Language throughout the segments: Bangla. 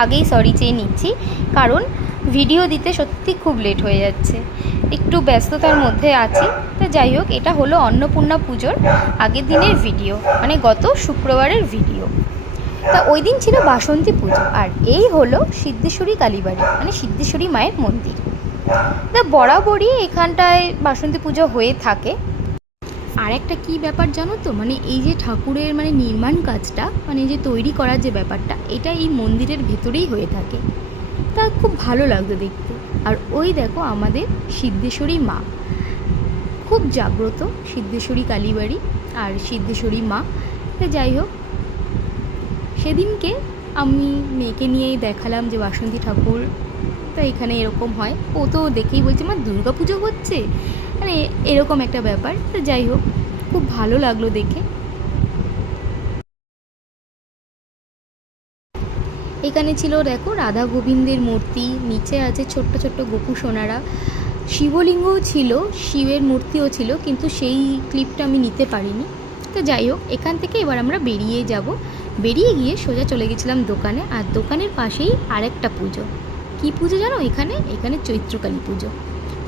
আগেই সরি চেয়ে নিচ্ছি, কারণ ভিডিও দিতে সত্যি খুব লেট হয়ে যাচ্ছে, একটু ব্যস্ততার মধ্যে আছি। তো যাই হোক, এটা হলো অন্নপূর্ণা পুজোর আগের দিনের ভিডিও, মানে গত শুক্রবারের ভিডিও। তা ওই দিন ছিল বাসন্তী পুজো, আর এই হলো সিদ্ধেশ্বরী কালীবাড়ি, মানে সিদ্ধেশ্বরী মায়ের মন্দির। তা বরাবরই এখানটায় বাসন্তী পুজো হয়ে থাকে। আর একটা কী ব্যাপার জানো তো, মানে এই যে ঠাকুরের মানে নির্মাণ কাজটা, মানে যে তৈরি করার যে ব্যাপারটা, এটা এই মন্দিরের ভেতরেই হয়ে থাকে। তা খুব ভালো লাগতো দেখতে। আর ওই দেখো আমাদের সিদ্ধেশ্বরী মা, খুব জাগ্রত সিদ্ধেশ্বরী কালীবাড়ি আর সিদ্ধেশ্বরী মা। তা যাই হোক, সেদিনকে আমি মেয়েকে নিয়েই দেখালাম যে বাসন্তী ঠাকুর তো এখানে এরকম হয়। ও তো দেখেই বলছে মা দুর্গা পুজো হচ্ছে, মানে এরকম একটা ব্যাপার। তো যাই হোক, খুব ভালো লাগলো দেখে। এখানে ছিল দেখো রাধা গোবিন্দের মূর্তি, নিচে আছে ছোট্ট ছোট্ট গোপু সোনারা, শিবলিঙ্গও ছিল, শিবের মূর্তিও ছিল, কিন্তু সেই ক্লিপটা আমি নিতে পারিনি। তো যাই হোক, এখান থেকে এবার আমরা বেরিয়ে যাব। বেরিয়ে গিয়ে সোজা চলে গেছিলাম দোকানে, আর দোকানের পাশেই আরেকটা পুজো। কী পুজো জানো? এখানে চৈত্রকালী পুজো।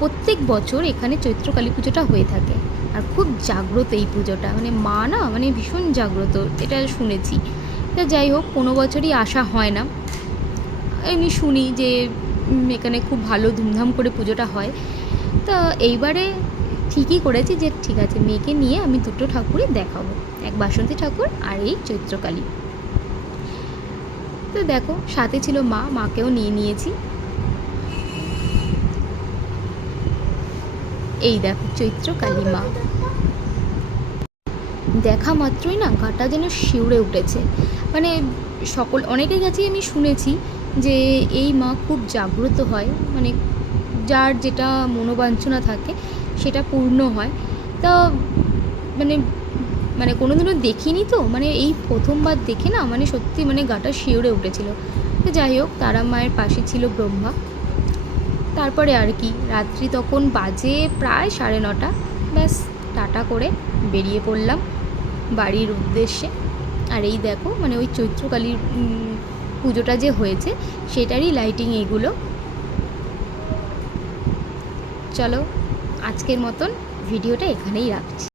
প্রত্যেক বছর এখানে চৈত্রকালী পুজোটা হয়ে থাকে, আর খুব জাগ্রত এই পুজোটা, মানে মা না মানে ভীষণ জাগ্রত, এটা শুনেছি। তা যাই হোক, কোনো বছরই আসা হয় না, আমি শুনি যে এখানে খুব ভালো ধুমধাম করে পুজোটা হয়। তা এইবারে ঠিকই করেছি যে ঠিক আছে, মেয়েকে নিয়ে আমি দুটো ঠাকুরই দেখাবো, এক বাসন্তী ঠাকুর আর এই চৈত্রকালী। তো দেখো, সাথে ছিল মা, মাকেও নিয়ে নিয়েছি। এই দেখো চৈত্রকালী মা, দেখা মাত্রই না গাটা যেন শিউরে উঠেছে। মানে অনেকের কাছেই আমি শুনেছি যে এই মা খুব জাগ্রত হয়, মানে যার যেটা মনোবাঞ্ছনা থাকে সেটা পূর্ণ হয়। তা মানে মানে কোনোদিনও দেখিনি তো, মানে এই প্রথমবার দেখে না মানে সত্যি মানে গাটা শিউরে উঠেছিল। তো যাই হোক, তারা মায়ের পাশে ছিল ব্রহ্মা। তারপরে আর কি, রাত্রি তখন বাজে প্রায় 9:30। ব্যাস টাটা করে বেরিয়ে পড়লাম বাড়ির উদ্দেশ্যে। আর এই দেখো, মানে ওই চৈত্রকালীর পুজোটা যে হয়েছে সেটারই লাইটিং এগুলো। চলো, আজকের মতন ভিডিওটা এখানেই রাখছি।